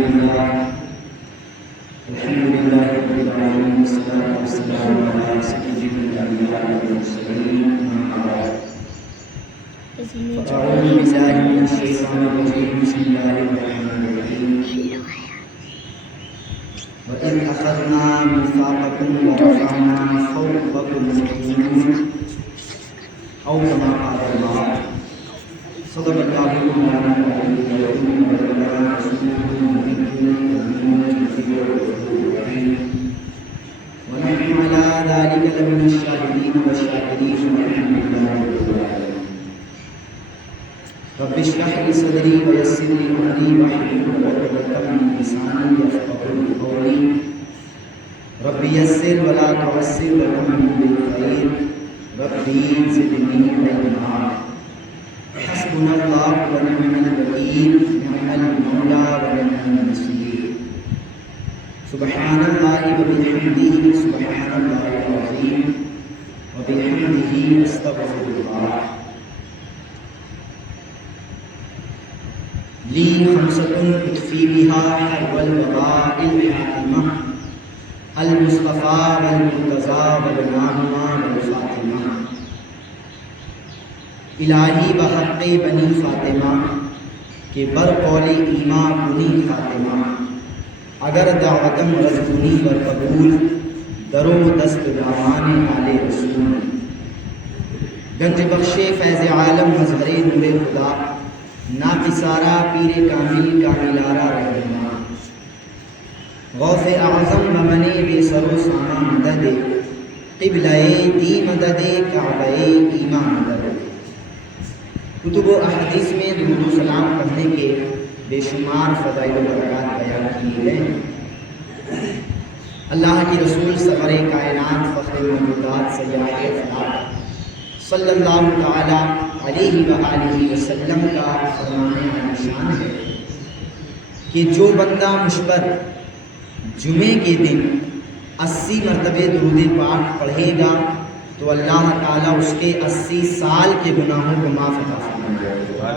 لله رب العالمين والصلاة والسلام على سيد الأنبياء والمرسلين أما بعد فأعوذ بالله من الشيطان الرجيم بسم الله الرحمن الرحيم وإذ أخذنا ميثاقكم ورفعنا فوقكم الطور أو كما قال الله صدق الله مولانا العلي العظيم وبلغ رسوله ونحن على ذلك لمن الشاهدين والشاكرين والحمد لله رب العالمين رب اشرح لي صدري ويسر لي امري واحلل عقدة من لساني يفقهوا قولي رب يسر ولا تعسر وتمم بالخير ربي زدني علما حسبنا الله ونعم الوكيل نعم المولى ونعم النصير سبحان الله وبحمده سبحان الله العظيم وبحمده استغفر الله لي خمسة اطفي بها حرب الوباء الحاكمة المصطفى والمرتضى والناهما والفاطمة الہی بحق بنی فاطمہ کہ بر قول ایماں بنی فاطمہ اگر دعوتم رزقنی بر قبول درو دست دامان آل رسول گنج بخش فیض عالم مظہر نور خدا ناقصارہ پیر کامل کاملارہ رہنما غوث اعظم بمن بے سر و سامہ مدد قبلہ دی مدد کعبہ ایماں مدد کتب و احادیث میں درود و سلام پڑھنے کے بے شمار فضائل و برکات بیان کیے گئے ہیں۔ اللہ کی رسول سرور کائنات فخر موجودات سیاح افلاک صلی اللہ تعالی علیہ وآلہ وسلم کا فرمان شان ہے کہ جو بندہ مجھ پر جمعے کے دن 80 مرتبہ درود پاک پڑھے گا تو اللہ تعالیٰ اس کے 80 سال کے گناہوں کو معاف عطا فرمائے گا۔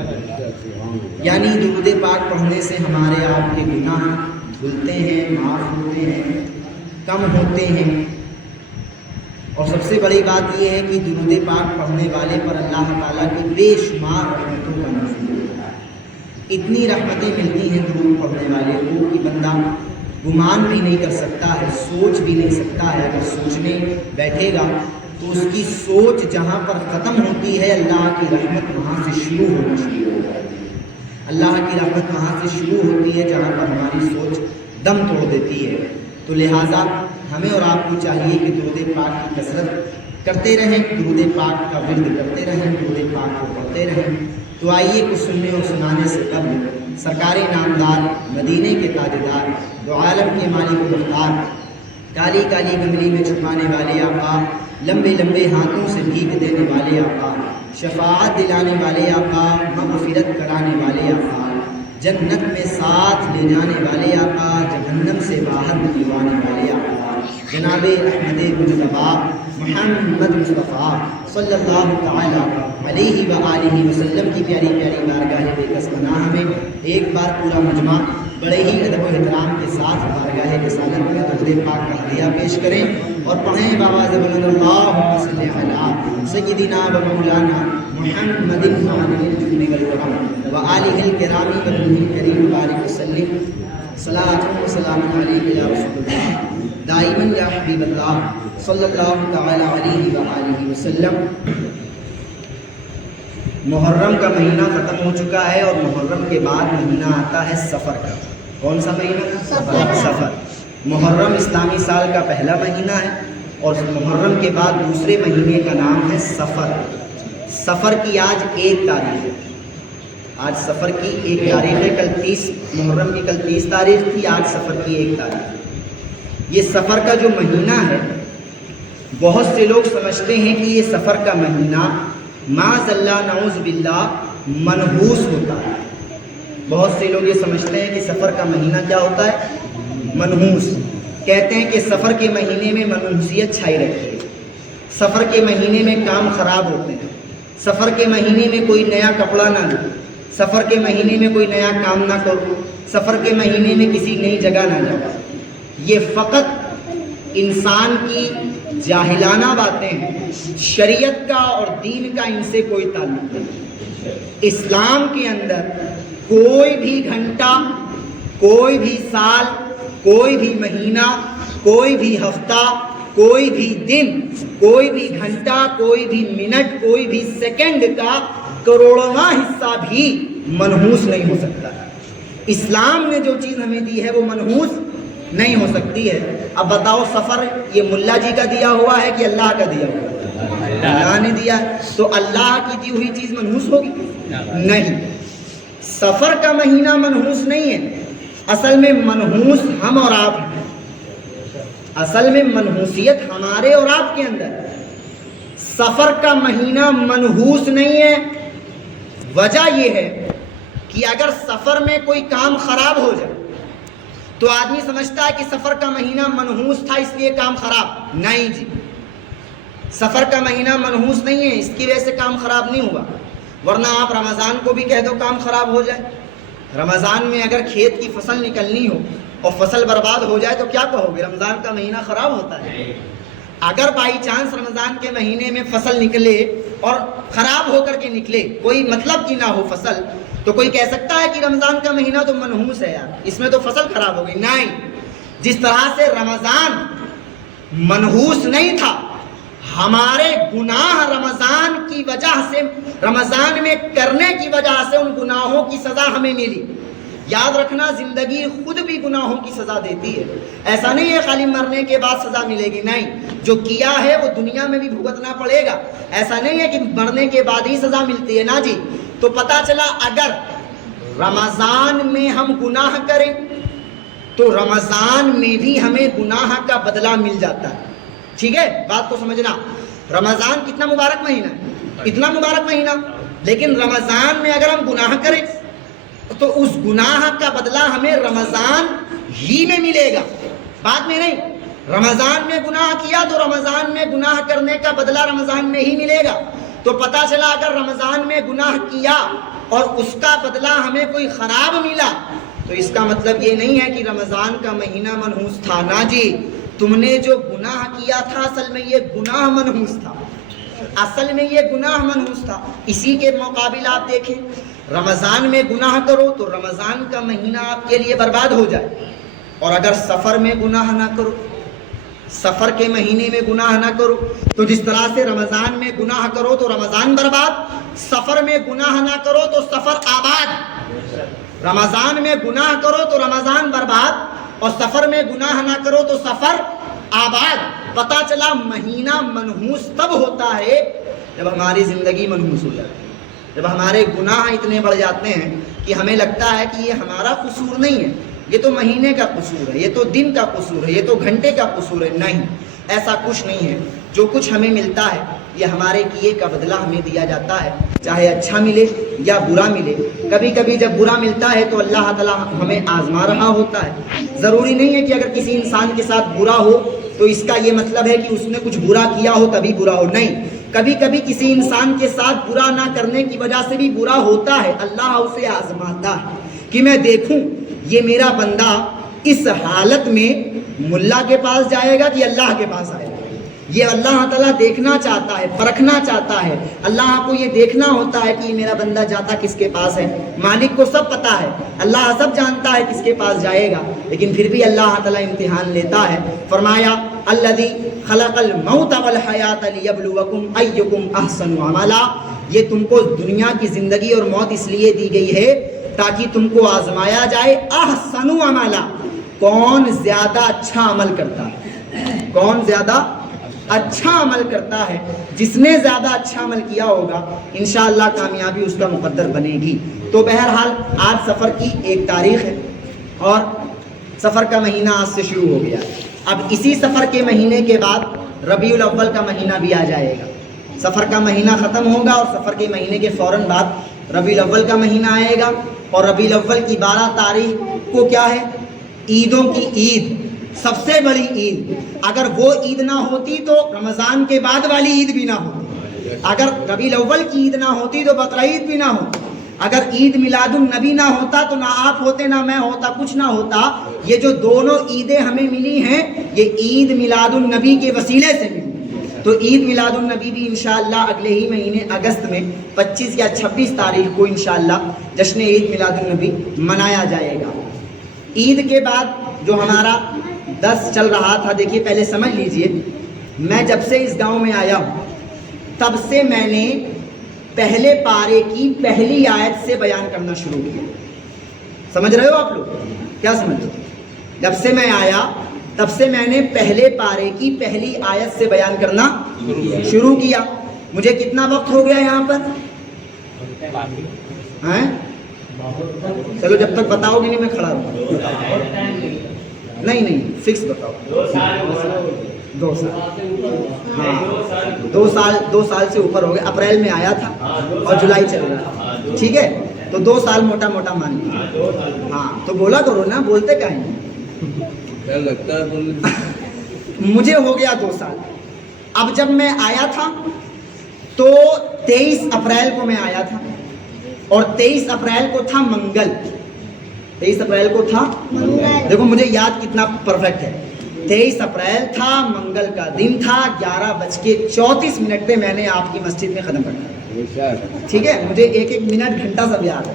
یعنی درود پاک پڑھنے سے ہمارے آپ کے گناہ دھلتے ہیں، معاف ہوتے ہیں، کم ہوتے ہیں، اور سب سے بڑی بات یہ ہے کہ درود پاک پڑھنے والے پر اللہ تعالیٰ کی بے شمار رحمتوں کا نزول ہوتا ہے۔ اتنی رحمتیں ملتی ہیں درود پڑھنے والے کو کہ بندہ گمان بھی نہیں کر سکتا ہے، سوچ بھی نہیں سکتا ہے۔ اگر سوچنے بیٹھے گا تو اس کی سوچ جہاں پر ختم ہوتی ہے اللہ کی رحمت وہاں سے شروع ہونا شروع ہو جاتی ہے۔ اللہ کی رحمت وہاں سے شروع ہوتی ہے جہاں پر ہماری سوچ دم توڑ دیتی ہے۔ تو لہٰذا ہمیں اور آپ کو چاہیے کہ درود پاک کی کثرت کرتے رہیں، درود پاک کا ورد کرتے رہیں، درود پاک کو پڑھتے رہیں۔ تو آئیے کچھ سننے اور سنانے سے قبل سرکار نامدار، مدینے کے تاجدار، دو عالم کے مالک و مختار، کالی کالی گملی میں چھپانے والے آقا، لمبے لمبے ہاتھوں سے بھیگ دینے والے آقا، شفاعت دلانے والے آقا، مغفرت کرانے والے آقا، جنت میں ساتھ لے جانے والے آقا، جہنم سے باہر نکلوانے والے آقا، جناب احمد مجتبیٰ محمد مصطفیٰ صلی اللہ تعالی علیہ وآلہ وسلم کی پیاری پیاری بارگاہ بے کس پناہ میں ایک بار پورا مجمع بڑے ہی ادب و احترام کے ساتھ بارگاہ رسالت میں درود پاک کا ہدیہ پیش کریں اور پڑھیں بآواز بلند اللہم صلی علی سیدنا و مولانا محمد الکرم و آلہ الکرام و الکریم بارک وسلم صلاۃ و سلام علیک یا رسول اللہ دائما یا حبیب اللہ صلی اللہ تعالی علیہ وآلہ وسلم۔ محرم کا مہینہ ختم ہو چکا ہے اور محرم کے بعد مہینہ آتا ہے سفر کا۔ کون سا مہینہ؟ سفر۔ محرم اسلامی سال کا پہلا مہینہ ہے اور محرم کے بعد دوسرے مہینے کا نام ہے سفر۔ سفر کی آج 1 تاریخ ہے، آج سفر کی 1 تاریخ ہے، کل 30 محرم کی کل 30 تاریخ تھی، آج سفر کی 1 تاریخ ہے۔ یہ سفر کا جو مہینہ ہے بہت سے لوگ سمجھتے ہیں کہ یہ سفر کا مہینہ معاذ اللہ نعوذ باللہ منحوس ہوتا ہے۔ بہت سے لوگ یہ سمجھتے ہیں کہ سفر کا مہینہ کیا ہوتا ہے؟ منحوس۔ کہتے ہیں کہ سفر کے مہینے میں منحوسیت چھائی رہتی ہے، سفر کے مہینے میں کام خراب ہوتے ہیں، سفر کے مہینے میں کوئی نیا کپڑا نہ لو، سفر کے مہینے میں کوئی نیا کام نہ کرو، سفر کے مہینے میں کسی نئی جگہ نہ جاؤ. یہ فقط انسان کی جاہلانہ باتیں ہیں. شریعت کا اور دین کا ان سے کوئی تعلق نہیں. اسلام کے اندر کوئی بھی گھنٹہ، کوئی بھی سال، کوئی بھی مہینہ، کوئی بھی ہفتہ، کوئی بھی دن، کوئی بھی گھنٹہ، کوئی بھی منٹ، کوئی بھی سیکنڈ کا کروڑواں حصہ بھی منحوس نہیں ہو سکتا. اسلام نے جو چیز ہمیں دی ہے وہ منحوس نہیں ہو سکتی ہے. اب بتاؤ سفر یہ ملا جی کا دیا ہوا ہے کہ اللہ کا دیا ہوا ہے؟ اللہ نے دیا ہے. تو اللہ کی دی ہوئی چیز منحوس ہوگی؟ نہیں. سفر کا مہینہ منحوس نہیں ہے. اصل میں منحوس ہم اور آپ ہیں. اصل میں منحوسیت ہمارے اور آپ کے اندر ہے. سفر کا مہینہ منحوس نہیں ہے. وجہ یہ ہے کہ اگر سفر میں کوئی کام خراب ہو جائے تو آدمی سمجھتا ہے کہ سفر کا مہینہ منحوس تھا اس لیے کام خراب. نہیں جی، سفر کا مہینہ منحوس نہیں ہے، اس کی وجہ سے کام خراب نہیں ہوا. ورنہ آپ رمضان کو بھی کہہ دو کام خراب ہو جائے. رمضان میں اگر کھیت کی فصل نکلنی ہو اور فصل برباد ہو جائے تو کیا کہو گے؟ رمضان کا مہینہ خراب ہوتا ہے. اگر بائی چانس رمضان کے مہینے میں فصل نکلے اور خراب ہو کر کے نکلے، کوئی مطلب کی نہ ہو فصل، تو کوئی کہہ سکتا ہے کہ رمضان کا مہینہ تو منحوس ہے یار، اس میں تو فصل خراب ہو گئی. نہیں، جس طرح سے رمضان منحوس نہیں تھا، ہمارے گناہ رمضان کی وجہ سے، رمضان میں کرنے کی وجہ سے ان گناہوں کی سزا ہمیں ملی. یاد رکھنا، زندگی خود بھی گناہوں کی سزا دیتی ہے. ایسا نہیں ہے خالی مرنے کے بعد سزا ملے گی. نہیں، جو کیا ہے وہ دنیا میں بھی بھگتنا پڑے گا. ایسا نہیں ہے کہ مرنے کے بعد ہی سزا ملتی ہے. نا جی. تو پتہ چلا اگر رمضان میں ہم گناہ کریں تو رمضان میں بھی ہمیں گناہ کا بدلہ مل جاتا ہے. ٹھیک ہے، بات کو سمجھنا. رمضان کتنا مبارک مہینہ ہے، اتنا مبارک مہینہ، لیکن رمضان میں اگر ہم گناہ کریں تو اس گناہ کا بدلہ ہمیں رمضان ہی میں ملے گا، بعد میں نہیں. رمضان میں گناہ کیا تو رمضان میں گناہ کرنے کا بدلہ رمضان میں ہی ملے گا. تو پتہ چلا اگر رمضان میں گناہ کیا اور اس کا بدلہ ہمیں کوئی خراب ملا تو اس کا مطلب یہ نہیں ہے کہ رمضان کا مہینہ منحوس تھا. نا جی، تم نے جو گناہ کیا تھا اصل میں یہ گناہ منحوس تھا. اصل میں یہ گناہ منحوس تھا. اسی کے مقابل آپ دیکھیں، رمضان میں گناہ کرو تو رمضان کا مہینہ آپ کے لیے برباد ہو جائے. اور اگر سفر میں گناہ نہ کرو، سفر کے مہینے میں گناہ نہ کرو، تو جس طرح سے رمضان میں گناہ کرو تو رمضان برباد، سفر میں گناہ نہ کرو تو سفر آباد. رمضان میں گناہ کرو تو رمضان برباد اور سفر میں گناہ نہ کرو تو سفر آباد. پتہ چلا مہینہ منحوس تب ہوتا ہے جب ہماری زندگی منحوس ہو جاتی ہے، جب ہمارے گناہ اتنے بڑھ جاتے ہیں کہ ہمیں لگتا ہے کہ یہ ہمارا قصور نہیں ہے، یہ تو مہینے کا قصور ہے، یہ تو دن کا قصور ہے، یہ تو گھنٹے کا قصور ہے. نہیں، ایسا کچھ نہیں ہے. جو کچھ ہمیں ملتا ہے یہ ہمارے کیے کا بدلہ ہمیں دیا جاتا ہے، چاہے اچھا ملے یا برا ملے. کبھی کبھی جب برا ملتا ہے تو اللہ تعالیٰ ہمیں آزما رہا ہوتا ہے. ضروری نہیں ہے کہ اگر کسی انسان کے ساتھ برا ہو تو اس کا یہ مطلب ہے کہ اس نے کچھ برا کیا ہو تبھی برا ہو. نہیں، کبھی کبھی کسی انسان کے ساتھ برا نہ کرنے کی وجہ سے بھی برا ہوتا ہے. اللہ اسے آزماتا ہے کہ میں دیکھوں یہ میرا بندہ اس حالت میں ملا کے پاس جائے گا کہ اللہ کے پاس آئے گا. یہ اللہ تعالیٰ دیکھنا چاہتا ہے، پرکھنا چاہتا ہے. اللہ کو یہ دیکھنا ہوتا ہے کہ میرا بندہ جاتا کس کے پاس ہے. مالک کو سب پتا ہے، اللہ سب جانتا ہے کس کے پاس جائے گا، لیکن پھر بھی اللہ تعالیٰ امتحان لیتا ہے. فرمایا الذی خلق الموت والحیات لیبلوکم ایکم احسن عملا. یہ تم کو دنیا کی زندگی اور موت اس لیے دی گئی ہے تاکہ تم کو آزمایا جائے. احسن عملا، کون زیادہ اچھا عمل کرتا ہے، کون زیادہ اچھا عمل کرتا ہے. جس نے زیادہ اچھا عمل کیا ہوگا انشاءاللہ کامیابی اس کا مقدر بنے گی. تو بہرحال آج سفر کی ایک تاریخ ہے اور سفر کا مہینہ آج سے شروع ہو گیا. اب اسی سفر کے مہینے کے بعد ربیع الاول کا مہینہ بھی آ جائے گا. سفر کا مہینہ ختم ہوگا اور سفر کے مہینے کے فوراً بعد ربیع الاول کا مہینہ آئے گا. اور ربیع الاول کی 12 تاریخ کو کیا ہے؟ عیدوں کی عید، سب سے بڑی عید. اگر وہ عید نہ ہوتی تو رمضان کے بعد والی عید بھی نہ ہوتی. اگر ربیع الاول کی عید نہ ہوتی تو بقرعید بھی نہ ہوتی. اگر عید میلاد النبی نہ ہوتا تو نہ آپ ہوتے نہ میں ہوتا، کچھ نہ ہوتا. یہ جو دونوں عیدیں ہمیں ملی ہیں یہ عید میلاد النبی کے وسیلے سے ملی. تو عید میلاد النبی بھی انشاءاللہ اگلے ہی مہینے اگست میں 25 یا 26 تاریخ کو انشاءاللہ جشن عید میلاد النبی منایا جائے گا. عید کے بعد جو ہمارا درس چل رہا تھا، دیکھیے پہلے سمجھ لیجئے، میں جب سے اس گاؤں میں آیا ہوں تب سے میں نے پہلے پارے کی پہلی آیت سے بیان کرنا شروع کیا. سمجھ رہے ہو آپ لوگ؟ کیا سمجھ رہے ہو؟ جب سے میں آیا تب سے میں نے پہلے پارے کی پہلی آیت سے بیان کرنا شروع کیا. مجھے کتنا وقت ہو گیا یہاں پر؟ چلو جب تک بتاؤ گے نہیں میں کھڑا رہوں. نہیں فکس بتاؤ. 2 سال. ہاں 2 سال سے اوپر ہو گئے. اپریل میں آیا تھا اور جولائی چل رہا تھا. ٹھیک ہے، تو 2 سال موٹا موٹا مان لیجیے. ہاں تو بولا کرو نا، بولتے کہیں. مجھے ہو گیا 2 سال. اب جب میں آیا تھا تو 23 اپریل کو میں آیا تھا اور 23 اپریل کو تھا منگل. 23 اپریل کو تھا منگل. دیکھو مجھے یاد کتنا پرفیکٹ ہے. 23 اپریل تھا، منگل کا دن تھا. 11:34 پہ میں نے آپ کی مسجد میں ختم کرنا. ٹھیک ہے، مجھے ایک منٹ گھنٹہ سب یاد ہے.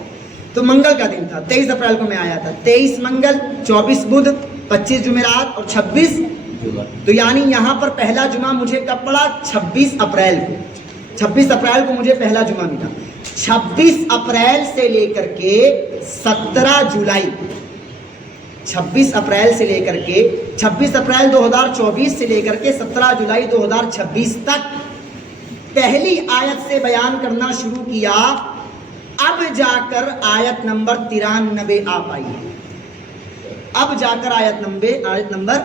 تو منگل کا دن تھا، 23 اپریل کو میں آیا تھا. 23 منگل، 24 بدھ، 25 جمعرات اور 26. تو یعنی یہاں پر پہلا جمعہ مجھے کب پڑا؟ 26 اپریل کو. 26 اپریل کو مجھے پہلا جمعہ ملا. 26 اپریل سے لے کر کے 17 جولائی، 26 اپریل سے لے کر کے 26 اپریل 2024 سے لے کر کے 17 جولائی 2026 تک پہلی آیت سے بیان کرنا شروع کیا. اب جا کر آیت نمبر 93 آ پائی. اب جا کر آیت نمبر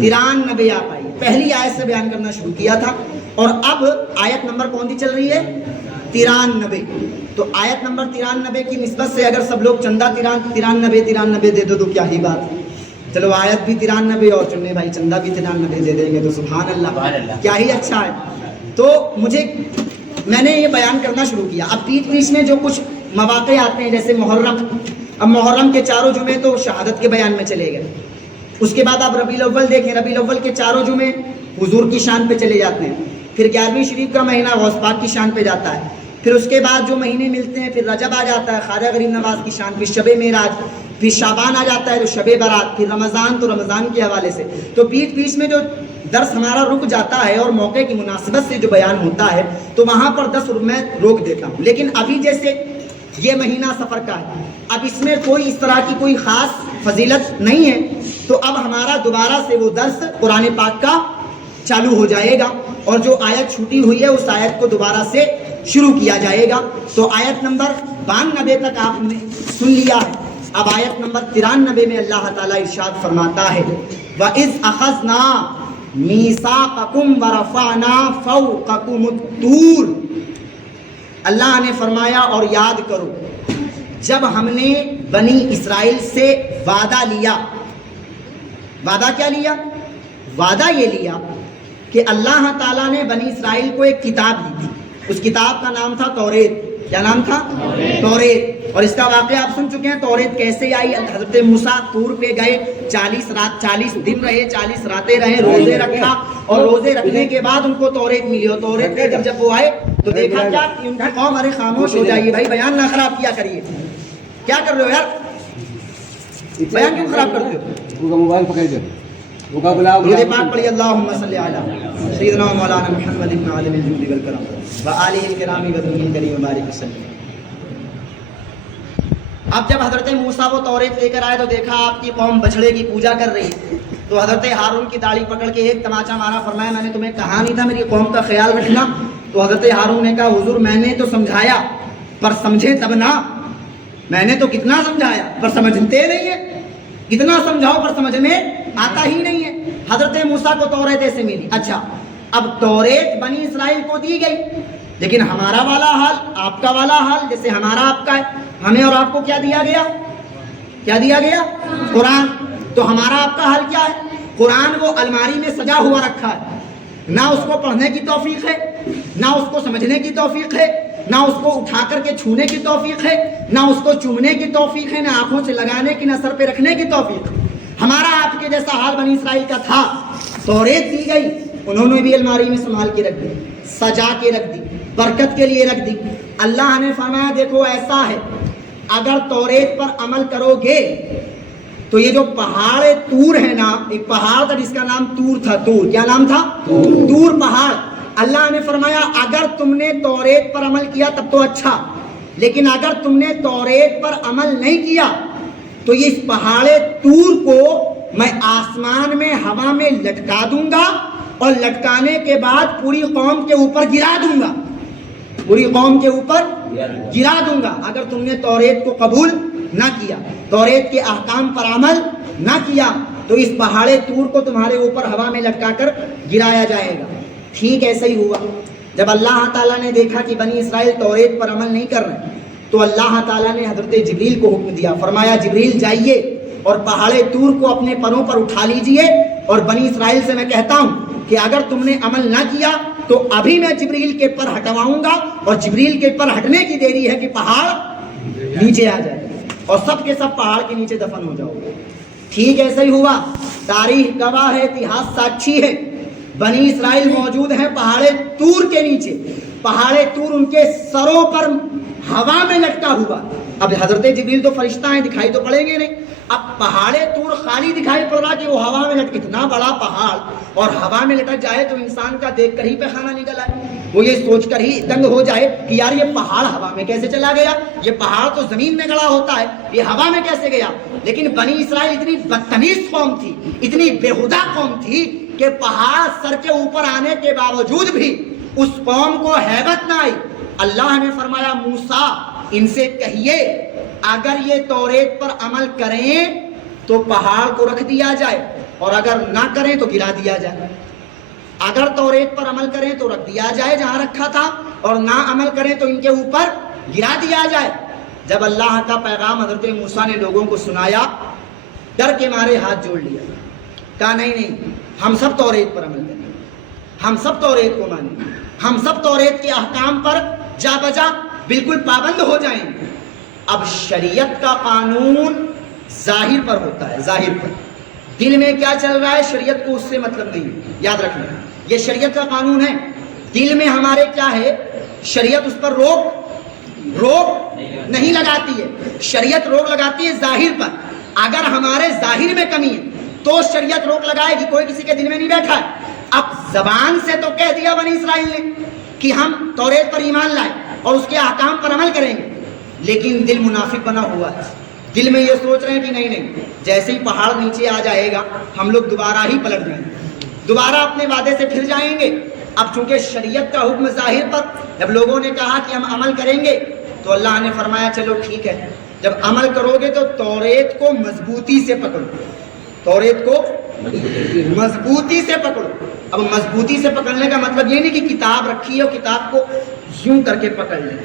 93 آ پائی. پہلی آیت سے بیان کرنا شروع کیا تھا اور اب آیت نمبر کون سی چل رہی ہے؟ 93. تو آیت نمبر 93 کی نسبت سے اگر سب لوگ چندہ 93 دے دو تو کیا ہی بات ہے. چلو آیت بھی 93 اور چننے بھائی چندہ بھی 93 دے دیں گے تو سبحان اللہ، کیا ہی اچھا ہے. تو میں نے یہ بیان کرنا شروع کیا. اب بیچ میں جو کچھ مواقع آتے ہیں جیسے محرم. اب محرم کے 4 جمعے تو شہادت کے بیان میں چلے گئے. اس کے بعد آپ ربیع الاول دیکھیں، ربیع الاول کے 4 جمعے حضور کی شان پہ چلے جاتے ہیں. پھر 11ویں شریف کا مہینہ غوث پاک کی شان پہ جاتا ہے. پھر اس کے بعد جو مہینے ملتے ہیں، پھر رجب آ جاتا ہے خواجہ غریب نواز کی شان، پھر شب معراج، پھر شعبان آ جاتا ہے تو شب برات، پھر رمضان تو رمضان کے حوالے سے. تو بیچ میں جو درس ہمارا رک جاتا ہے اور موقع کی مناسبت سے جو بیان ہوتا ہے تو وہاں پر 10 میں روک دیتا ہوں. لیکن ابھی جیسے یہ مہینہ سفر کا ہے، اب اس میں کوئی اس طرح کی کوئی خاص فضیلت نہیں ہے، تو اب ہمارا دوبارہ سے وہ درس قرآن پاک کا چالو ہو جائے گا اور جو آیت چھوٹی ہوئی ہے اس آیت کو دوبارہ سے شروع کیا جائے گا. تو آیت نمبر 92 تک آپ نے سن لیا ہے. اب آیت نمبر 93 میں اللہ تعالیٰ ارشاد فرماتا ہے وَإِذْ أَخَذْنَا مِيثَاقَكُمْ وَرَفَعْنَا فَوْقَكُمُ الطُّورَ. اللہ نے فرمایا اور یاد کرو جب ہم نے بنی اسرائیل سے وعدہ لیا. وعدہ کیا لیا؟ وعدہ یہ لیا کہ اللہ تعالیٰ نے بنی اسرائیل کو ایک کتاب دی تھی. اس کتاب کا نام تھا توریت. کیا نام تھا؟ توریت. اور اس کا واقعہ آپ سن چکے ہیں. توریت کیسے آئی؟ حضرت موسیٰ طور پہ گئے، 40 دن رہے، 40 راتیں رہے، روزے رکھا اور روزے رکھنے کے بعد ان کو توریت ملی. اور توریت پہ جب وہ آئے تو دیکھا کیا کہ ان کی قوم ارے خاموش ہو جائیے بھائی، بیان نہ خراب کیا کریے. کیا کر رہے ہو یار؟ بیان کیوں خراب کرتے ہو؟ موبائل پکڑ دے. درود پاک پڑھیے اللہم صلی علی سیدنا و مولانا محمد بن عالم الجود والکرم و آلہ الکرام و ذویہ کریم وبارک وسلم. اب جب حضرت موسیٰ وہ توریت لے کر آئے تو دیکھا آپ کی قوم بچھڑے کی پوجا کر رہی ہے. تو حضرت ہارون کی داڑھی پکڑ کے ایک تماچا مارا، فرمایا میں نے تمہیں کہا نہیں تھا میری قوم کا خیال رکھنا؟ تو حضرت ہارون نے کہا حضور میں نے تو سمجھایا پر سمجھے تب نہ. میں نے تو کتنا سمجھایا پر سمجھتے نہیں ہیں. کتنا سمجھاؤ پر سمجھ میں آتا ہی نہیں ہے. حضرت موسیٰ کو توریت ایسے ملی. اچھا اب توریت بنی اسرائیل کو دی گئی، لیکن ہمارا والا حال، آپ کا والا حال جیسے ہمارا آپ کا ہے. ہمیں اور آپ کو کیا دیا گیا؟ کیا دیا گیا؟ قرآن. تو ہمارا آپ کا حال کیا ہے؟ قرآن وہ الماری میں سجا ہوا رکھا ہے، نہ اس کو پڑھنے کی توفیق ہے، نہ اس کو سمجھنے کی توفیق ہے، نہ اس کو اٹھا کر کے چھونے کی توفیق ہے، نہ اس کو چومنے کی توفیق ہے، نہ آنکھوں سے لگانے کی، نہ سر پہ رکھنے کی توفیق ہے۔ ہمارا آپ کے جیسا حال بنی اسرائیل کا تھا، توریت دی گئی، انہوں نے بھی الماری میں سنبھال کے رکھ دی، سجا کے رکھ دی، برکت کے لیے رکھ دی۔ اللہ نے فرمایا دیکھو ایسا ہے، اگر توریت پر عمل کرو گے تو یہ جو پہاڑ طور ہے نا، ایک پہاڑ تھا جس کا نام طور تھا، طور، کیا نام تھا؟ طور پہاڑ۔ اللہ نے فرمایا اگر تم نے توریت پر عمل کیا تب تو اچھا، لیکن اگر تم نے توریت پر عمل نہیں کیا تو یہ اس پہاڑ طور کو میں آسمان میں ہوا میں لٹکا دوں گا، اور لٹکانے کے بعد پوری قوم کے اوپر گرا دوں گا، پوری قوم کے اوپر گرا دوں گا اگر تم نے توریت کو قبول نہ کیا، توریت کے احکام پر عمل نہ کیا تو اس پہاڑ طور کو تمہارے اوپر ہوا میں لٹکا کر گرایا جائے گا۔ ٹھیک ایسا ہی ہوا۔ جب اللہ تعالیٰ نے دیکھا کہ بنی اسرائیل توریت پر عمل نہیں کر رہے تو اللہ تعالیٰ نے حضرت جبریل کو حکم دیا، فرمایا جبریل جائیے اور پہاڑ طور کو اپنے پروں پر اٹھا لیجئے، اور بنی اسرائیل سے میں کہتا ہوں کہ اگر تم نے عمل نہ کیا تو ابھی میں جبریل کے پر ہٹواؤں گا، اور جبریل کے پر ہٹنے کی دیری ہے کہ پہاڑ نیچے آ جائے اور سب کے سب پہاڑ کے نیچے دفن ہو جاؤ گے۔ ٹھیک ایسا ہی ہوا۔ تاریخ گواہ ہے، اتہاس ساکشی ہے، بنی اسرائیل موجود ہیں پہاڑ طور کے نیچے، پہاڑ طور ان کے سروں پر ہوا میں لٹکا ہوا۔ اب حضرت جبریل تو فرشتہ ہیں، دکھائی تو پڑیں گے نہیں، اب پہاڑ طور خالی دکھائی پڑ رہا کہ وہ ہوا میں لٹک، اتنا بڑا پہاڑ اور ہوا میں لٹک جائے تو انسان کا دیکھ کر ہی پیخانہ نکل آئے، وہ یہ سوچ کر ہی دنگ ہو جائے کہ یار یہ پہاڑ ہوا میں کیسے چلا گیا، یہ پہاڑ تو زمین میں گڑا ہوتا ہے، یہ ہوا میں کیسے گیا۔ لیکن بنی اسرائیل اتنی بدتمیز قوم تھی، اتنی بےہودہ قوم تھی کہ پہاڑ سر کے اوپر آنے کے باوجود بھی اس قوم کو ہیبت نہ آئی۔ اللہ نے فرمایا موسیٰ ان سے کہیے اگر یہ توریت پر عمل کریں تو پہاڑ کو رکھ دیا جائے، اور اگر نہ کریں تو گرا دیا جائے۔ اگر توریت پر عمل کریں تو رکھ دیا جائے جہاں رکھا تھا، اور نہ عمل کریں تو ان کے اوپر گرا دیا جائے۔ جب اللہ کا پیغام حضرت موسیٰ نے لوگوں کو سنایا، ڈر کے مارے ہاتھ جوڑ لیا، کہا نہیں ہم سب توریت پر عمل کریں، ہم سب توریت کو مانیں، ہم سب توریت کے احکام پر جا بجا بالکل پابند ہو جائیں۔ اب شریعت کا قانون ظاہر پر ہوتا ہے، ظاہر پر، دل میں کیا چل رہا ہے شریعت کو اس سے مطلب نہیں، یاد رکھنا یہ شریعت کا قانون ہے۔ دل میں ہمارے کیا ہے، شریعت اس پر روک نہیں لگاتی ہے، شریعت روک لگاتی ہے ظاہر پر۔ اگر ہمارے ظاہر میں کمی ہے تو شریعت روک لگائے گی، کوئی کسی کے دل میں نہیں بیٹھا ہے۔ اب زبان سے تو کہہ دیا بنی اسرائیل نے کہ ہم توریت پر ایمان لائے اور اس کے احکام پر عمل کریں گے، لیکن دل منافق بنا ہوا ہے، دل میں یہ سوچ رہے ہیں کہ نہیں جیسے ہی پہاڑ نیچے آ جائے گا ہم لوگ دوبارہ ہی پلٹ جائیں گے، دوبارہ اپنے وعدے سے پھر جائیں گے۔ اب چونکہ شریعت کا حکم ظاہر پر، جب لوگوں نے کہا کہ ہم عمل کریں گے تو اللہ نے فرمایا چلو ٹھیک ہے، جب عمل کرو گے تو توریت کو مضبوطی سے پکڑو، توریت کو مضبوطی سے پکڑو۔ اب مضبوطی سے پکڑنے کا مطلب یہ نہیں کہ کتاب رکھی ہے اور کتاب کو یوں کر کے پکڑ لیں،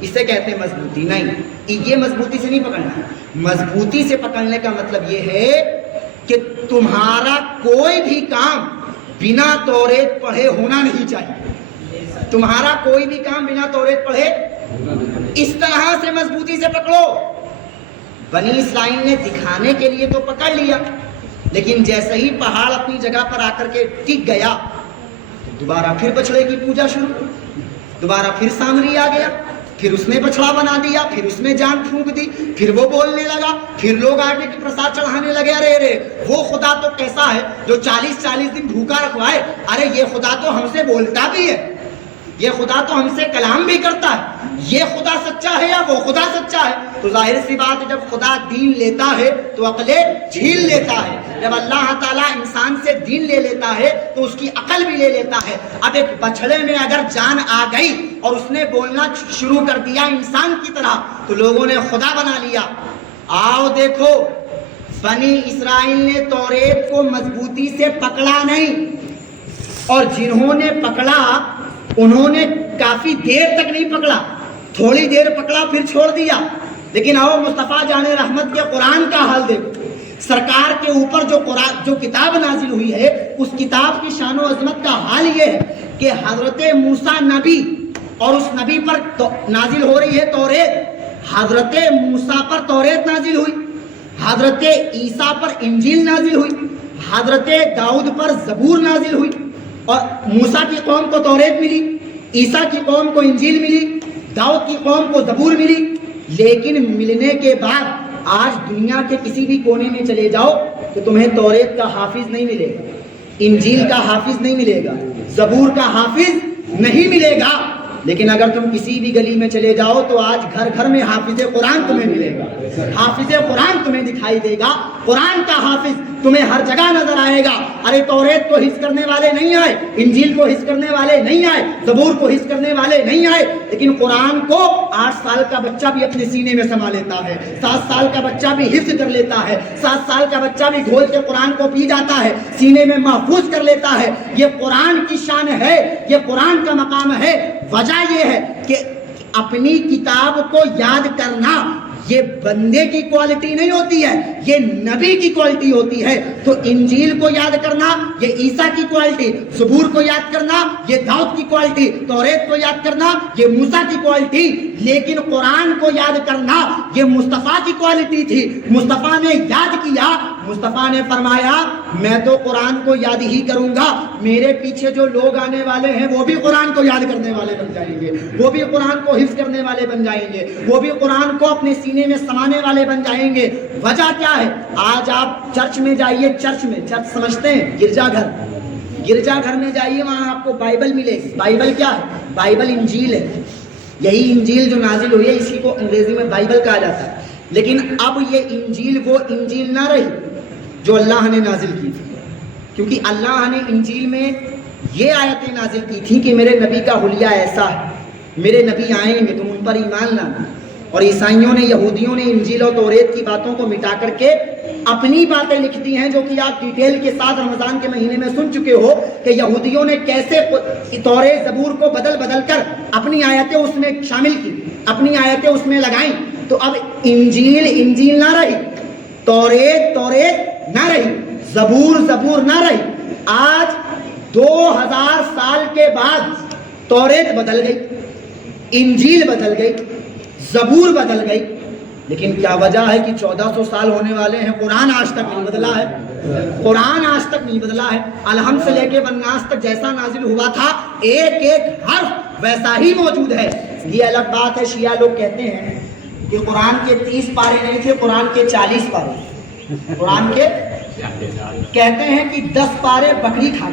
اسے کہتے ہیں مضبوطی، نہیں، یہ مضبوطی سے نہیں پکڑنا۔ مضبوطی سے پکڑنے کا مطلب یہ ہے کہ تمہارا کوئی بھی کام بنا توریت پڑھے ہونا نہیں چاہیے، تمہارا کوئی بھی کام بنا توریت پڑھے، اس طرح سے مضبوطی سے پکڑو۔ بنی اسرائیل نے دکھانے کے لیے تو پکڑ لیا، لیکن جیسے ہی پہاڑ اپنی جگہ پر آ کر کے ٹک گیا دوبارہ پھر بچڑے کی پوجا شروع، دوبارہ پھر سامری آ گیا، پھر اس نے بچڑا بنا دیا، پھر اس نے جان پھونک دی، پھر وہ بولنے لگا، پھر لوگ آگے کی پرساد چڑھانے لگے، ارے وہ خدا تو کیسا ہے جو 40 دن بھوکا رکھوائے، ارے یہ خدا تو ہم سے بولتا بھی ہے، یہ خدا تو ہم سے کلام بھی کرتا ہے، یہ خدا سچا ہے یا وہ خدا سچا ہے؟ تو ظاہر سی بات ہے جب خدا دین لیتا ہے تو عقلیں جھیل لیتا ہے، جب اللہ تعالیٰ انسان سے دین لے لیتا ہے تو اس کی عقل بھی لے لیتا ہے۔ اب ایک بچھڑے میں اگر جان آ گئی اور اس نے بولنا شروع کر دیا انسان کی طرح تو لوگوں نے خدا بنا لیا۔ آؤ دیکھو بنی اسرائیل نے توریت کو مضبوطی سے پکڑا نہیں، اور جنہوں نے پکڑا انہوں نے کافی دیر تک نہیں پکڑا، تھوڑی دیر پکڑا پھر چھوڑ دیا۔ لیکن آؤ مصطفیٰ جان رحمت کے قرآن کا حال دیکھو، سرکار کے اوپر جو کتاب نازل ہوئی ہے اس کتاب کی شان و عظمت کا حال یہ ہے کہ حضرت موسیٰ نبی اور اس نبی پر نازل ہو رہی ہے توریت. حضرت موسیٰ پر توریت نازل ہوئی، حضرت عیسیٰ پر انجیل نازل ہوئی، حضرت داؤد پر زبور نازل ہوئی. اور موسیٰ کی قوم کو توریت ملی، عیسیٰ کی قوم کو انجیل ملی، داؤد کی قوم کو زبور ملی. لیکن ملنے کے بعد آج دنیا کے کسی بھی کونے میں چلے جاؤ تو تمہیں توریت کا حافظ نہیں ملے گا، انجیل کا حافظ نہیں ملے گا، زبور کا حافظ نہیں ملے گا. لیکن اگر تم کسی بھی گلی میں چلے جاؤ تو آج گھر گھر میں حافظ قرآن تمہیں ملے گا، حافظ قرآن تمہیں دکھائی دے گا، قرآن کا حافظ تمہیں ہر جگہ نظر آئے گا. ارے توریت کو حفظ کرنے والے نہیں آئے، انجیل کو حفظ کرنے والے نہیں آئے، زبور کو حفظ کرنے والے نہیں آئے، لیکن قرآن کو 8 سال کا بچہ بھی اپنے سینے میں سما لیتا ہے، 7 سال کا بچہ بھی حفظ کر لیتا ہے، 7 سال کا بچہ بھی گھول کے قرآن کو پی جاتا ہے، سینے میں محفوظ کر لیتا ہے. یہ قرآن کی شان ہے، یہ قرآن کا مقام ہے. وجہ یہ ہے کہ اپنی کتاب کو یاد کرنا یہ بندے کی کوالٹی نہیں ہوتی ہے، یہ نبی کی کوالٹی ہوتی ہے. تو انجیل کو یاد کرنا یہ عیسیٰ کی کوالٹی، زبور کو یاد کرنا یہ داؤد کی کوالٹی، توریت کو یاد کرنا یہ موسیٰ کی کوالٹی. لیکن قرآن کو یاد کرنا یہ مصطفیٰ کی کوالٹی تھی. مصطفیٰ نے یاد کیا، مصطفیٰ نے فرمایا میں تو قرآن کو یاد ہی کروں گا، میرے پیچھے جو لوگ آنے والے ہیں وہ بھی قرآن کو یاد کرنے والے بن جائیں گے، وہ بھی قرآن کو حفظ کرنے والے بن جائیں گے، وہ بھی قرآن کو اپنے سینے میں سمانے والے بن جائیں گے. وجہ کیا ہے؟ آج آپ چرچ میں جائیے، چرچ سمجھتے ہیں گرجا گھر میں جائیے، وہاں آپ کو بائبل ملے گی. بائبل کیا ہے؟ بائبل انجیل ہے. یہی انجیل جو نازل ہوئی ہے اسی کو انگریزی میں بائبل کہا جاتا ہے. لیکن اب یہ انجیل وہ انجیل نہ رہی جو اللہ نے نازل کی تھی، کیونکہ اللہ نے انجیل میں یہ آیتیں نازل کی تھی کہ میرے نبی کا حلیہ ایسا ہے، میرے نبی آئیں گے تم ان پر ایمان لانا. اور عیسائیوں نے، یہودیوں نے انجیل اور توریت کی باتوں کو مٹا کر کے اپنی باتیں لکھ دی ہیں، جو کہ آپ ڈیٹیل کے ساتھ رمضان کے مہینے میں سن چکے ہو کہ یہودیوں نے کیسے توریت زبور کو بدل کر اپنی آیتیں اس میں شامل کی، اپنی آیتیں اس میں لگائیں. تو اب انجیل نہ رہی، توریت نہ رہی، زبور نہ رہی. آج 2000 سال کے بعد توریت بدل گئی، انجیل بدل گئی، زبور بدل گئی. لیکن کیا وجہ ہے کہ 1400 سال ہونے والے ہیں، قرآن آج تک نہیں بدلا ہے، قرآن آج تک نہیں بدلا ہے. الحمد سے لے کے والناس تک جیسا نازل ہوا تھا ایک حرف ویسا ہی موجود ہے. یہ الگ بات ہے، شیعہ لوگ کہتے ہیں کہ قرآن کے 30 پارے نہیں تھے، قرآن کے 40 پارے. قرآن کے کہتے ہیں کہ 10 پارے بکری کھا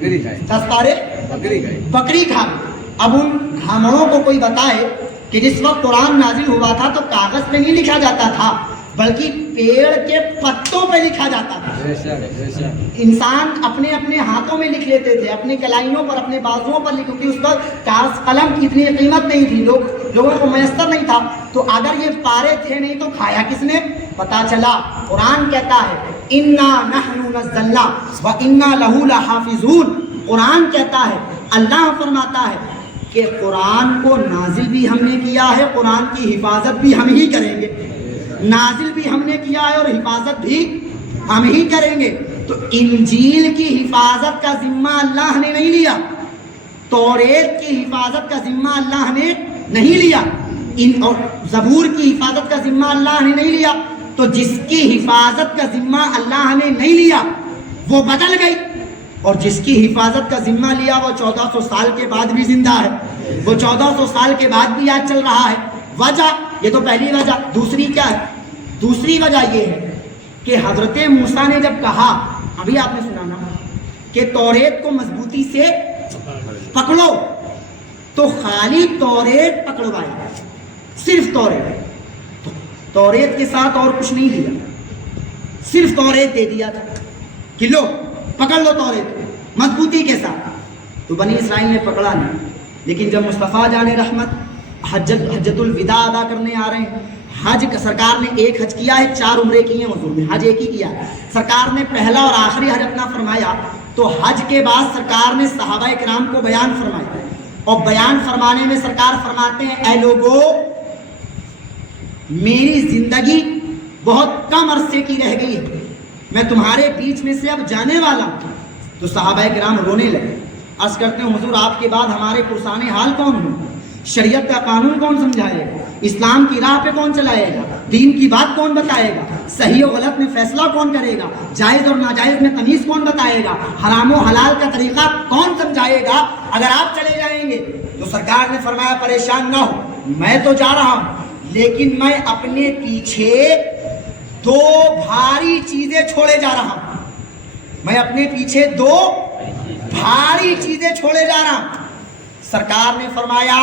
گئی، 10 پارے بکری کھا گئی. اب ان گھامڑوں کو کوئی بتائے کہ جس وقت قرآن نازل ہوا تھا تو کاغذ پہ نہیں لکھا جاتا تھا بلکہ پیڑ کے پتوں پہ لکھا جاتا تھا. انسان اپنے اپنے ہاتھوں میں لکھ لیتے تھے، اپنے کلائیوں پر، اپنے بازوؤں پر لکھ، کیونکہ اس وقت کاغذ قلم کی اتنی قیمت نہیں تھی، لوگوں کو میسر نہیں تھا. تو اگر یہ پارے تھے نہیں تو کھایا کس نے؟ پتا چلا قرآن کہتا ہے انا نحن نزلنا وانا لہ لحافظون. قرآن کہتا ہے، اللہ فرماتا ہے کہ قرآن کو نازل بھی ہم نے کیا ہے، قرآن کی حفاظت بھی ہم ہی کریں گے. نازل بھی ہم نے کیا ہے اور حفاظت بھی ہم ہی کریں گے. تو انجیل کی حفاظت کا ذمہ اللہ نے نہیں لیا، توریت کی حفاظت کا ذمہ اللہ نے نہیں لیا، اور زبور کی حفاظت کا ذمہ اللہ نے نہیں لیا. تو جس کی حفاظت کا ذمہ اللہ نے نہیں لیا وہ بدل گئی، اور جس کی حفاظت کا ذمہ لیا وہ 1400 سال کے بعد بھی زندہ ہے، وہ 1400 سال کے بعد بھی آج چل رہا ہے. وجہ یہ تو پہلی وجہ. دوسری کیا ہے؟ دوسری وجہ یہ ہے کہ حضرت موسیٰ نے جب کہا، ابھی آپ نے سنا نا، کہ توریت کو مضبوطی سے پکڑو، تو خالی توریت پکڑوائی، صرف توریت کے ساتھ اور کچھ نہیں دیا، صرف توریت دے دیا تھا کہ لو پکڑ لو توریت مضبوطی کے ساتھ. تو بنی اسرائیل نے پکڑا نہیں. لیکن جب مصطفیٰ جان رحمت حجت الوداع ادا کرنے آ رہے ہیں، حج سرکار نے ایک حج کیا ہے، 4 عمرے کیے ہیں حضور نے، حج ایک ہی کیا ہے. سرکار نے پہلا اور آخری حج اپنا فرمایا تو حج کے بعد سرکار نے صحابہ کرام کو بیان فرمایا، اور بیان فرمانے میں سرکار فرماتے ہیں اے لوگو میری زندگی بہت کم عرصے کی رہ گئی ہے، میں تمہارے بیچ میں سے اب جانے والا ہوں. تو صحابہ کرام رونے لگے، عرض کرتے ہیں حضور آپ کے بعد ہمارے پرسان حال کون ہوں؟ شریعت کا قانون کون سمجھائے گا؟ اسلام کی راہ پہ کون چلائے گا؟ دین کی بات کون بتائے گا؟ صحیح و غلط میں فیصلہ کون کرے گا؟ جائز اور ناجائز میں تمیز کون بتائے گا؟ حرام و حلال کا طریقہ کون سمجھائے گا؟ اگر آپ چلے جائیں گے تو سرکار نے فرمایا پریشان نہ ہو، میں تو جا رہا ہوں لیکن میں اپنے پیچھے دو بھاری چیزیں چھوڑے جا رہا ہوں، میں اپنے پیچھے دو بھاری چیزیں چھوڑے جا رہا ہوں۔ سرکار نے فرمایا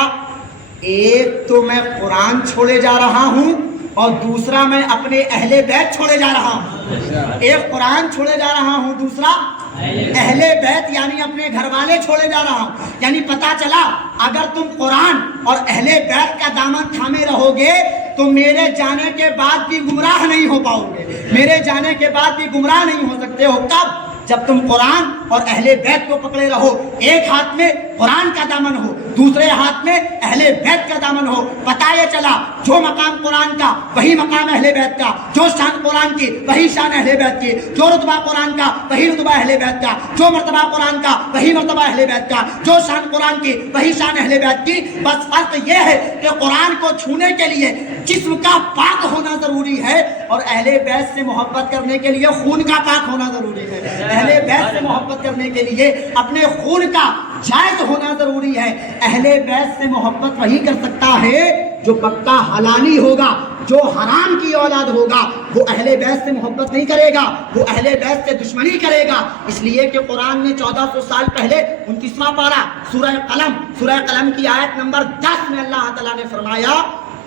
ایک تو میں قرآن چھوڑے جا رہا ہوں اور دوسرا میں اپنے اہل بیت چھوڑے جا رہا ہوں۔ ایک قرآن چھوڑے جا رہا ہوں، دوسرا اہل بیت یعنی اپنے گھر والے چھوڑے جا رہا ہوں۔ یعنی پتا چلا اگر تم قرآن اور اہل بیت کا دامن تھامے رہو گے تو میرے جانے کے بعد بھی گمراہ نہیں ہو پاؤ گے، میرے جانے کے بعد بھی گمراہ نہیں ہو سکتے ہو۔ کب؟ جب تم قرآن اور اہل بیت کو پکڑے رہو، ایک ہاتھ میں قرآن کا دامن ہو، دوسرے ہاتھ میں اہل بیت کا دامن ہو۔ پتہ یہ چلا جو مقام قرآن کا وہی مقام اہل بیت کا، جو شان قرآن کی وہی شان اہل بیت کی، جو رتبہ قرآن کا وہی رتبہ اہل بیت کا، جو مرتبہ قرآن کا وہی مرتبہ اہل بیت کا، جو شان قرآن کی وہی شان اہل بیت کی۔ بس فرق یہ ہے کہ قرآن کو چھونے کے لیے جسم کا پاک ہونا ضروری ہے اور اہل بیت سے محبت کرنے کے لیے خون کا پاک ہونا ضروری ہے۔ اہل بیت سے محبت کرنے کے لیے اپنے خون کا جائز ہونا ضروری ہے۔ اہل بیت سے محبت وہی کر سکتا ہے جو پکا حلالی ہوگا، جو حرام کی اولاد ہوگا وہ اہل بیت سے محبت نہیں کرے گا، وہ اہل بیت سے دشمنی کرے گا۔ اس لیے کہ قرآن نے 1400 سال پہلے 29واں پارہ سورہ قلم کی آیت نمبر 10 میں اللہ تعالیٰ نے فرمایا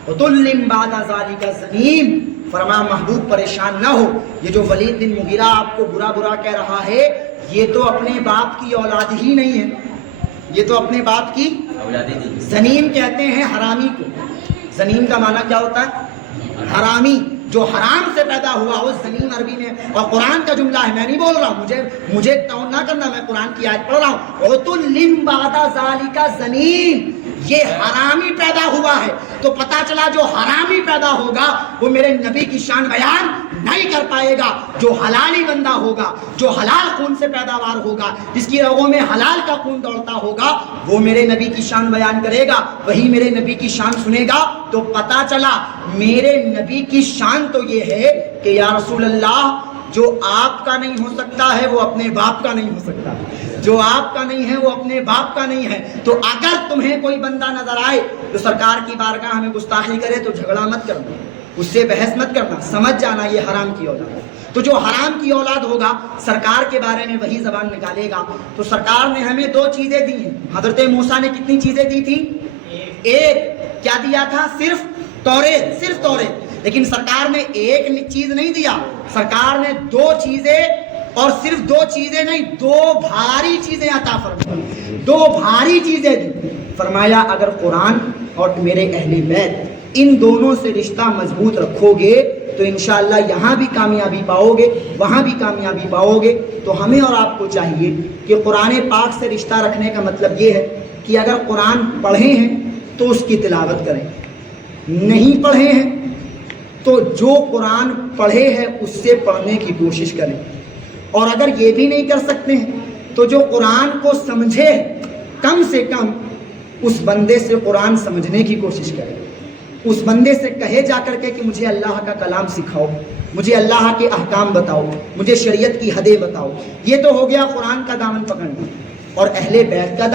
وَتُلِّمْ بَعْدَ ذَلِكَ زَنِيمٌ، فرمایا محبوب پریشان نہ ہو۔ یہ جو ولید بن مغیرہ آپ کو برا برا کہہ رہا ہے یہ تو اپنے باپ کی اولاد ہی نہیں ہے، یہ تو اپنے باپ کی زنیم کہتے ہیں حرامی کو۔ زنیم کا معنی کیا ہوتا ہے؟ حرامی، جو حرام سے پیدا ہوا ہو، زنیم عربی میں۔ اور قرآن کا جملہ ہے، میں نہیں بول رہا ہوں، مجھے ٹاؤن نہ کرنا، میں قرآن کی آیت پڑھ رہا ہوں۔ وَتُلِّمْ بَعْدَ ذَلِكَ زَنِيمٌ، یہ حرامی پیدا ہوا ہے تو پتا چلا جو حرامی پیدا ہوگا وہ میرے نبی کی شان بیان نہیں کر پائے گا۔ جو حلالی بندہ ہوگا، جو حلال خون سے پیداوار ہوگا، جس کی رگوں میں حلال کا خون دوڑتا ہوگا، وہ میرے نبی کی شان بیان کرے گا، وہی میرے نبی کی شان سنے گا۔ تو پتا چلا میرے نبی کی شان تو یہ ہے کہ یا رسول اللہ جو آپ کا نہیں ہو سکتا ہے وہ اپنے باپ کا نہیں ہو سکتا، جو آپ کا نہیں ہے وہ اپنے باپ کا نہیں ہے۔ تو اگر تمہیں کوئی بندہ نظر آئے جو سرکار کی بارگاہ میں گستاخی کرے تو جھگڑا مت کرنا، اس سے بحث مت کرنا، سمجھ جانا یہ حرام کی اولاد ہے۔ تو جو حرام کی اولاد ہوگا سرکار کے بارے میں وہی زبان نکالے گا۔ تو سرکار نے ہمیں دو چیزیں دی ہیں۔ حضرت موسیٰ نے کتنی چیزیں دی تھیں؟ ایک کیا دیا تھا؟ صرف توریت۔ لیکن سرکار نے ایک چیز نہیں دیا، سرکار نے دو چیزیں، اور صرف دو چیزیں نہیں، دو بھاری چیزیں عطا فرمائی، دو بھاری چیزیں دی۔ فرمایا اگر قرآن اور میرے اہل بیت ان دونوں سے رشتہ مضبوط رکھو گے تو انشاءاللہ یہاں بھی کامیابی پاؤ گے، وہاں بھی کامیابی پاؤ گے۔ تو ہمیں اور آپ کو چاہیے کہ قرآن پاک سے رشتہ رکھنے کا مطلب یہ ہے کہ اگر قرآن پڑھے ہیں تو اس کی تلاوت کریں، نہیں پڑھے ہیں تو جو قرآن پڑھے ہے اس سے پڑھنے کی کوشش کریں، اور اگر یہ بھی نہیں کر سکتے ہیں تو جو قرآن کو سمجھے کم سے کم اس بندے سے قرآن سمجھنے کی کوشش کریں، اس بندے سے کہے جا کر کے کہ مجھے اللہ کا کلام سکھاؤ، مجھے اللہ کے احکام بتاؤ، مجھے شریعت کی حدیں بتاؤ۔ یہ تو ہو گیا قرآن کا دامن پکڑنا۔ اور اہل بیت کا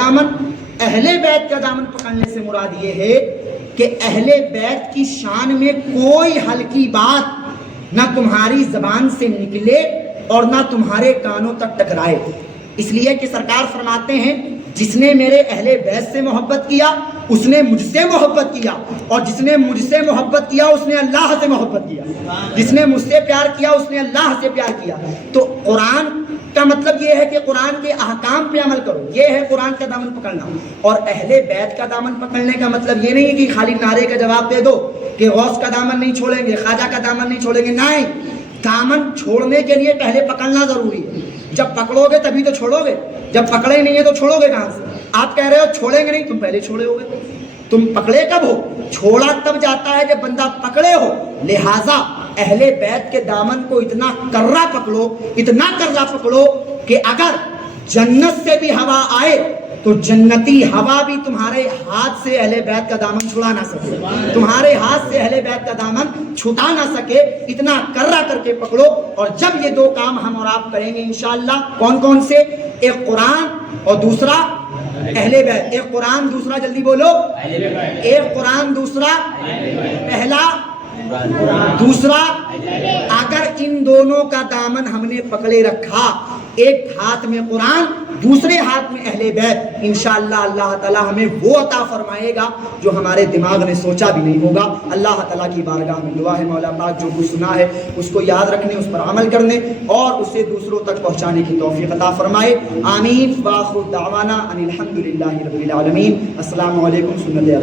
دامن پکڑنے سے مراد یہ ہے کہ اہل بیت کی شان میں کوئی ہلکی بات نہ تمہاری زبان سے نکلے اور نہ تمہارے کانوں تک ٹکرائے۔ اس لیے کہ سرکار فرماتے ہیں جس نے میرے اہل بیت سے محبت کیا اس نے مجھ سے محبت کیا، اور جس نے مجھ سے محبت کیا اس نے اللہ سے محبت کیا، جس نے مجھ سے پیار کیا اس نے اللہ سے پیار کیا۔ تو قرآن کا مطلب یہ ہے کہ قرآن کے احکام پہ عمل کرو، یہ ہے قرآن کا دامن پکڑنا۔ اور اہل بیت کا دامن پکڑنے کا مطلب یہ نہیں ہے کہ خالی نعرے کا جواب دے دو کہ غوث کا دامن نہیں چھوڑیں گے، خواجہ کا دامن نہیں چھوڑیں گے۔ نہیں، دامن چھوڑنے کے لیے پہلے پکڑنا ضروری ہے۔ جب پکڑو گے تبھی تو چھوڑو گے، جب پکڑے نہیں ہے تو چھوڑو گے کہاں سے؟ آپ کہہ رہے ہو چھوڑیں گے نہیں، تم پہلے چھوڑے ہو گے۔ تم پکڑے کب ہو؟ چھوڑا تب جاتا ہے جب بندہ پکڑے ہو۔ لہٰذا اہل بیت کے دامن کو اتنا کرا پکڑو کہ اگر جنت سے بھی ہوا آئے تو جنتی ہوا بھی تمہارے ہاتھ سے اہل بیت کا دامن چھڑا نہ سکے، تمہارے ہاتھ سے اہل بیت کا دامن چھٹا نہ سکے، اتنا کرا کر کے پکڑو۔ اور جب یہ دو کام ہم اور آپ کریں گے انشاءاللہ، کون کون سے؟ ایک قرآن اور دوسرا اہل بیت۔ ایک قرآن، دوسرا جلدی بولو، ایک قرآن، دوسرا پہلا، دوسرا۔ اگر ان دونوں کا دامن ہم نے پکڑے رکھا، ایک ہاتھ میں قرآن، دوسرے ہاتھ میں اہل بیت، انشاءاللہ اللہ تعالی ہمیں وہ عطا فرمائے گا جو ہمارے دماغ نے سوچا بھی نہیں ہوگا۔ اللہ تعالیٰ کی بارگاہ میں دعا ہے مولا پاک جو کچھ سنا ہے اس کو یاد رکھنے، اس پر عمل کرنے اور اسے دوسروں تک پہنچانے کی توفیق عطا فرمائے، آمین۔ وآخر دعوانا ان الحمدللہ رب العالمین۔ السلام علیکم سنت